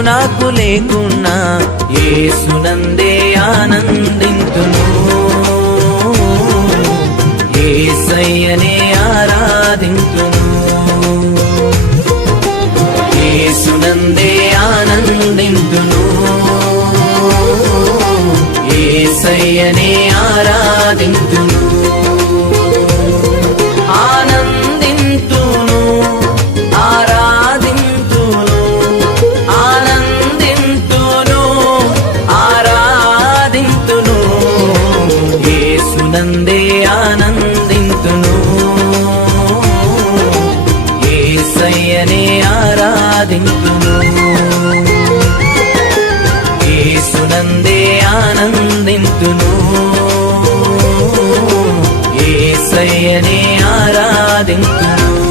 నాకు లేకున్నా ఏసునందే ఆనందింతును. ఏసయ్యనే ఆరాధింతును. ఏసునందే ఆనందింతును. ఏసయ్యనే ఆరాధింతును యేసునందే ఆనందింతును. యేసయ్యనే ఆరాధింతును. యేసునందే ఆనందింతును. యేసయ్యనే ఆరాధింతును.